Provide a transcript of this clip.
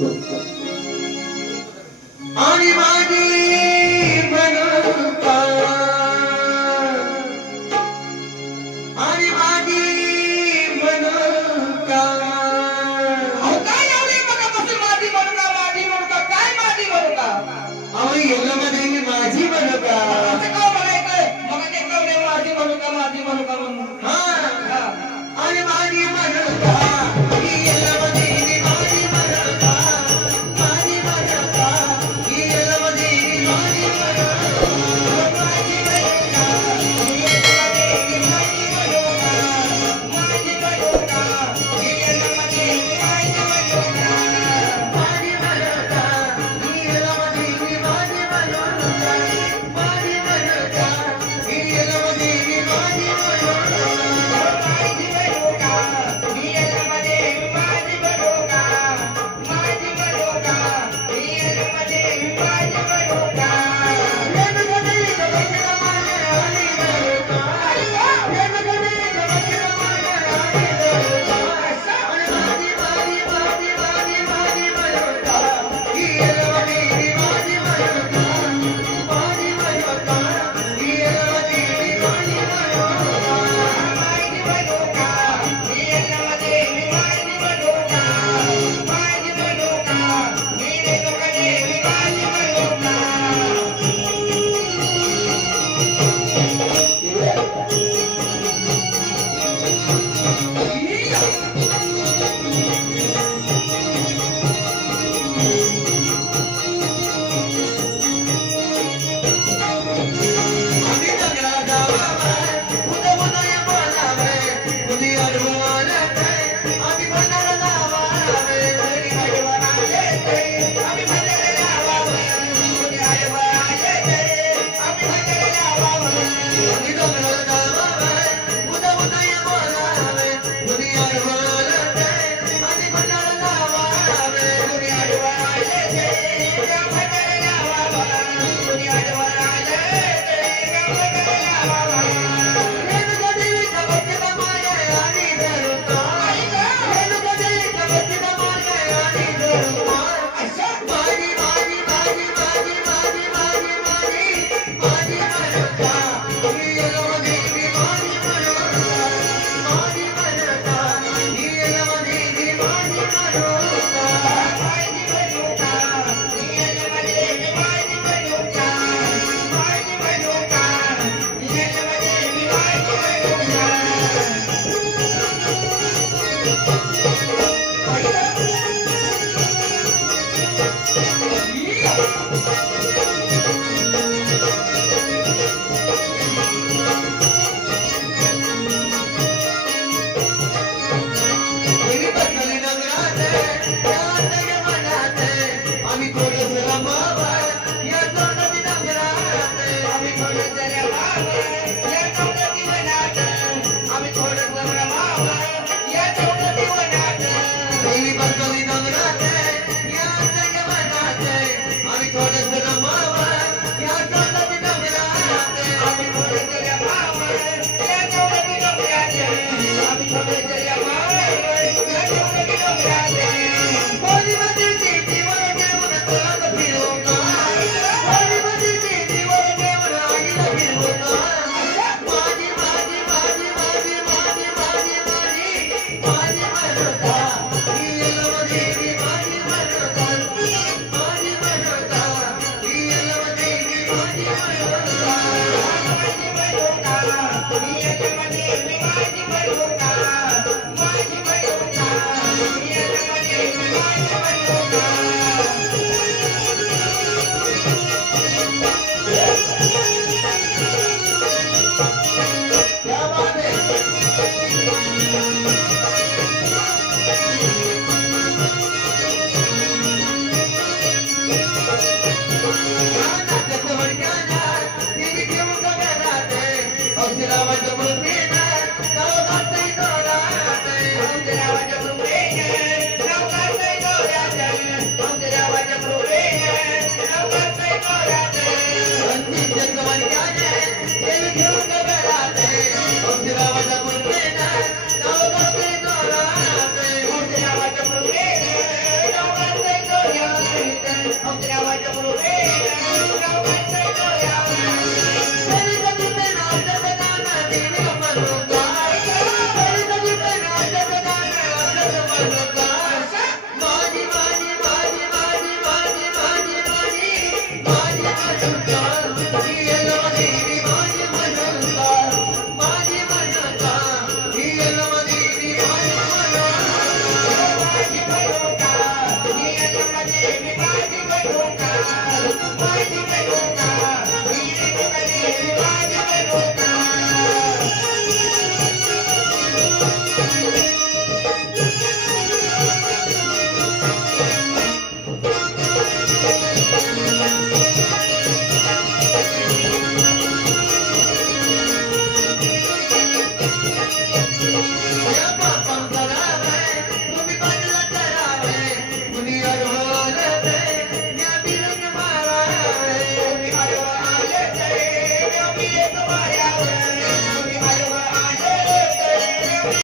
आणि माझी मनोका आणि माझी मनोका काय एवढी मगापासून माझी मनोका काय माझी मनोका अहो येल्लमध्ये माझी मनोका असं का म्हणायचं मग ते कळले माझी मनोका म्हणून हा आणि माझी मनोका ही येल्लमध्ये माझी मनोका माझी मनोका ही येल्लमध्ये माझी मनोका माझी मनोका ही येल्लमध्ये माझी मनोका माझी मनोका ही येल्लमध्ये माझी मनोका माझी मनोका ही येल्लमध्ये माझी मनोका माझी मनोका ही येल्लमध्ये माझी माझी